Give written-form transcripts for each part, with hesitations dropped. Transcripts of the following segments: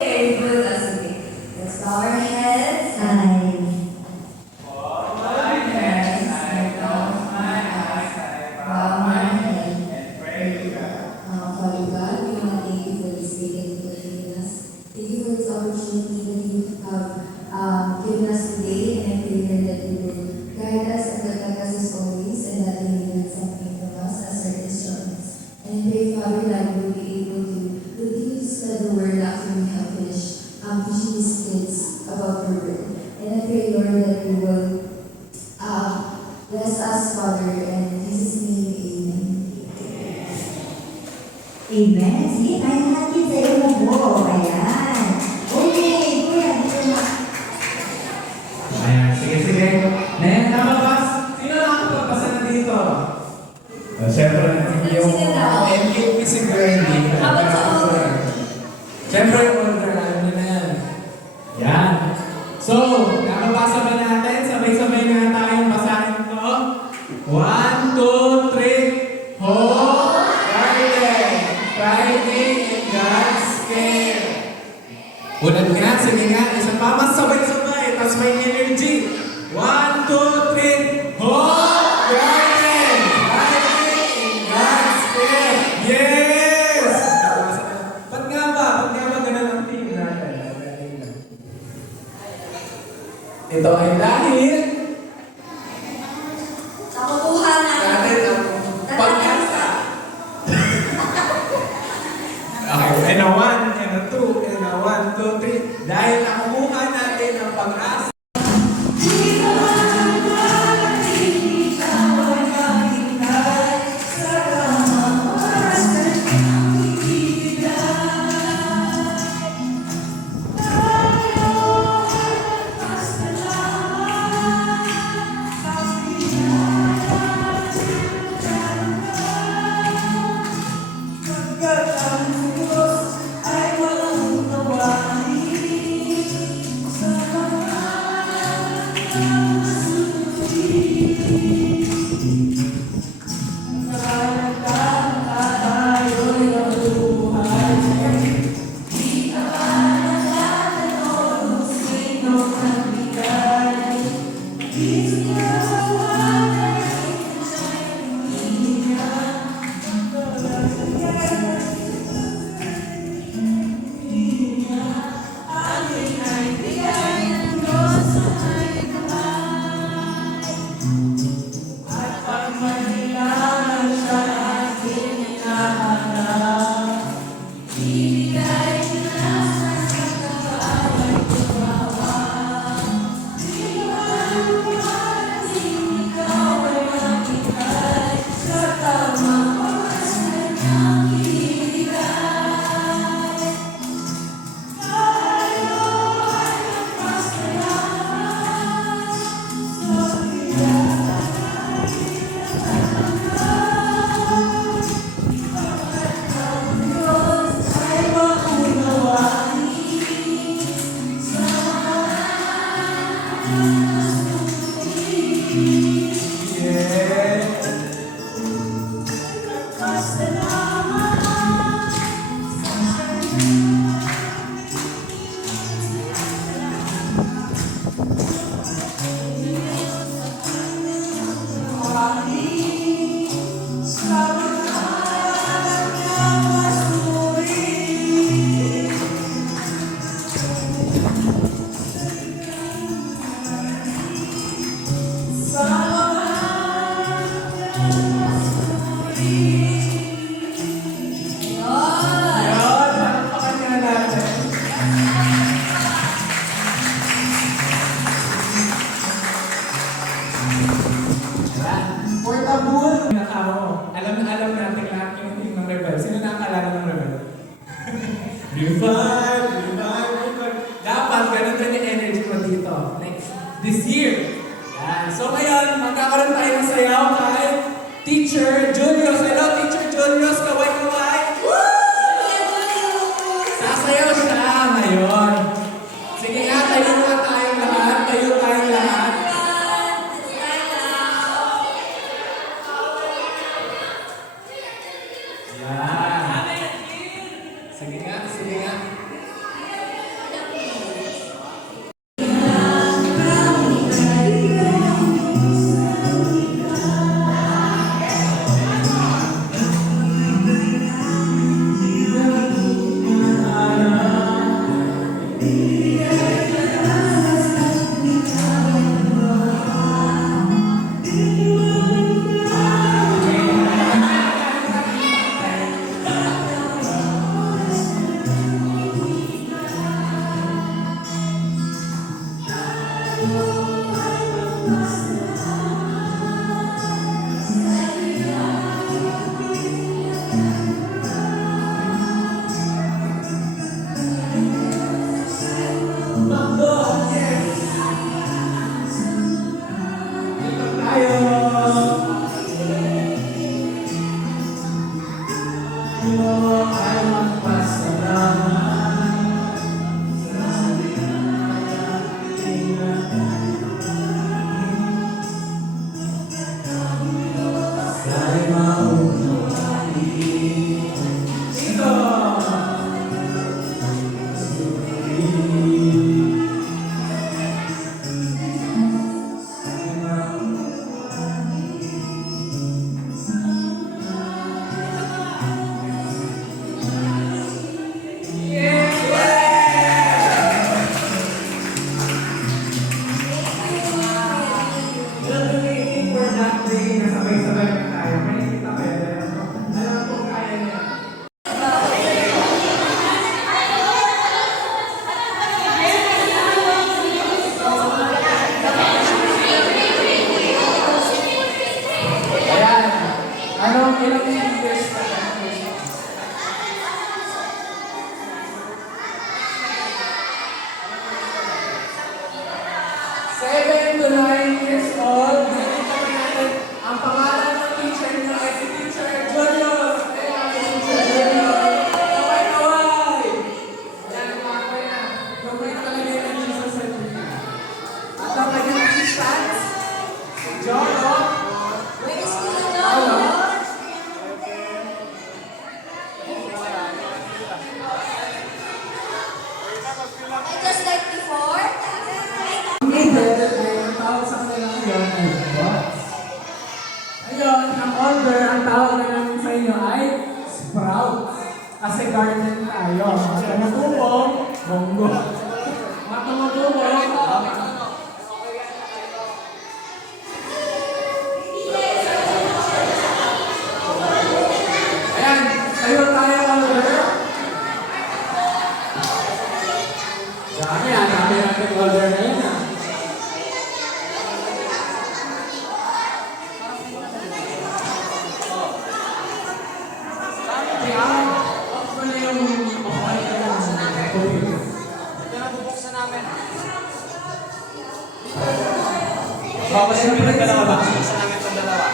Very good, that's okay. Let's bow our heads. All my hands, I close my eyes, I bow my head and pray to God. Father God, we want to thank you for this day that you have given us. Thank you for this opportunity that you have given us today, and I pray Lord, that you will guide us and protect us as always, and that you will learn something from us as our instruments. And I pray, Father, that we will be able to continue to spread the word after we have finished teaching these kids about your word. And I pray, Lord, that you will bless us, Father, and in Jesus' name, amen. Amen. Sige, tayo natin sa iyo mo. Ayan. Okay, kuya, dito na. Ayan, sige. Nen, namabas? Sino nakakapagpasa na dito? Siyempre, yung MKP si Brandy. Habang sa older. Siyempre, older, alam niyo na yan. Yan. So, nakabasa ba natin? Sabay-sabay na tayong basahin ito. 1, 2, 3. Whole garden, thriving in God's care. Unad nga, sige nga, isa pa, mas sabay-sabay, tapos may energy. 1, 2, 3. Whole garden, thriving in God's care. Yes! Ba't nga ba ganun ang team natin? Ito ay dahil Nakukuha natin ang pag-asa. Okay, and a 1, and a 2, and a 1, 2, 3. Dahil nakukuha natin ang pag-asa. Portable! Alam natin lahat yung team ng Rebel. Sino nakakaalala ng Rebel? Revive! Dapat ganun din yung energy mo dito. This year. Yan. So ngayon, magkakaroon tayo ng sayaw kay Teacher Julius. Hello, Teacher Julius. Kaway-kaway. Sasayaw siya ngayon. Sige nga, tayo na tayong lahat. Tayo tayong lahat. Yan. Sige nga. order ay ang tawag sa kanila ngayon ay bots. Ngayon, ang order, ang tawag na namin sa inyo ay sprouts. Kasi garden tayo. Mga tumutubo, monggo. Mga tumutubo, ayan, tayo tayo order. Dami natin order na yun ah. Kaya, off ko na yung Baka siyempre dalawa ba? Isa namin itong dalawa.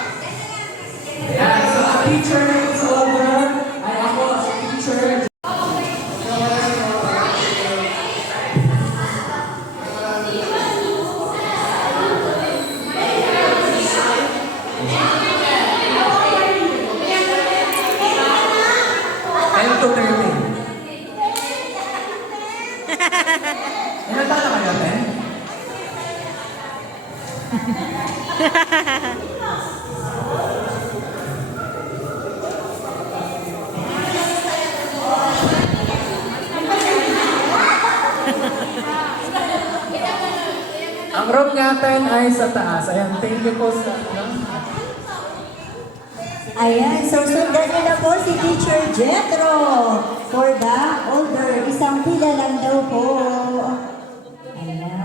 ayan, so ang teacher na ito sa order ay ako as a teacher. Time to 30. Ilan taon na kayo, Ten? Ang room natin ay sa taas. Ayan, thank you po sa... Ayan, so sundan niyo na po si Teacher Jetro for the order. Isang pila lang daw po. Ayan.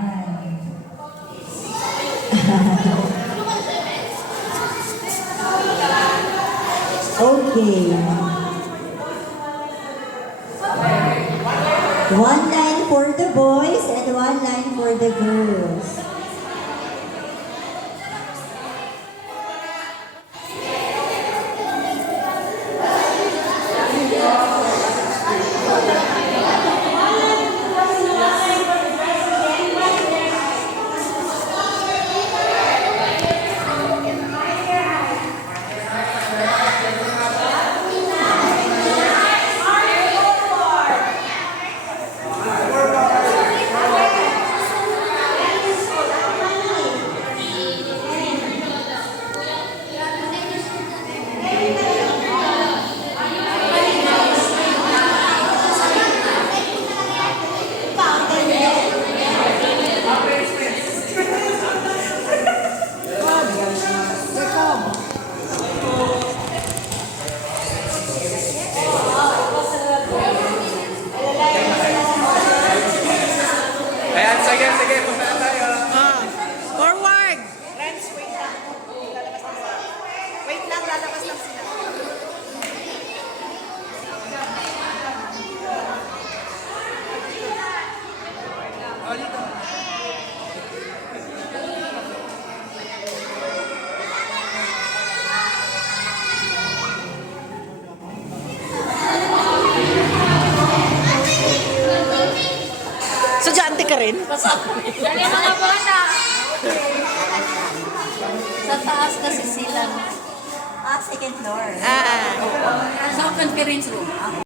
Okay. One line for the boys and one line for the girls. Ayan, sige, punta na tayo. Forward! Friends, wait lang. Lalabas lang sila. Wait lang, lalabas lang sila. Sadyante ka rin? Dali mga bata! Sa taas kasi sila. Second floor. Ah. Sa conference room.